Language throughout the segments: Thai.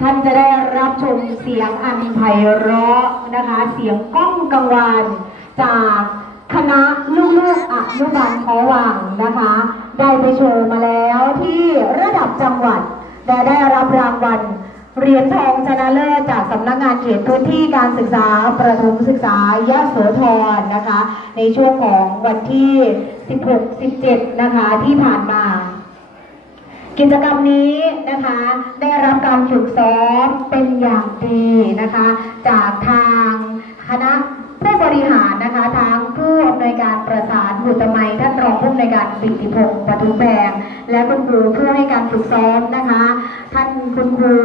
ท่านจะได้รับชมเสียงอันไพเราะนะคะเสียงก้องกังวานจากคณะลูกๆอนุบาลขอวังนะคะได้ไปโชว์มาแล้วที่ระดับจังหวัดและได้รับรางวัลเหรียญทองชนะเลิศจากสำนักงานเขตพื้นที่การศึกษาประถมศึกษายโสธรนะคะในช่วงของวันที่ 16-17 นะคะที่ผ่านมากิจกรรมนี้นะคะได้รับการฝึกซ้อมเป็นอย่างดีนะคะจากทางคณะผู้บริหารนะคะทั้งผู้อำนวยการประสานบุตรไมยท่านรองผู้อำนวยการปิติพงศ์ปทุมแพงและคุณครูเพื่อให้การฝึกซ้อมนะคะท่านคุณครู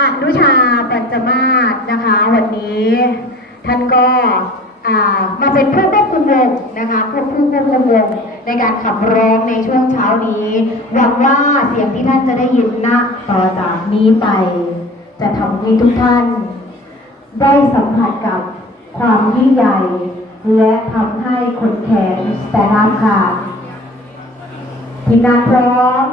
อนุชาปัญจมาศนะคะวันนี้ท่านก็มาเป็นผู้ควบคุมวงนะคะผู้ควบคุมวงในการขับร้องในช่วงเช้านี้หวังว่าเสียงที่ท่านจะได้ยินณต่อจากนี้ไปจะทำให้ทุกท่านได้สัมผัสกับความยิ่งใหญ่และทำให้คนแขนแต่น้ำขาดทีมงานพร้อม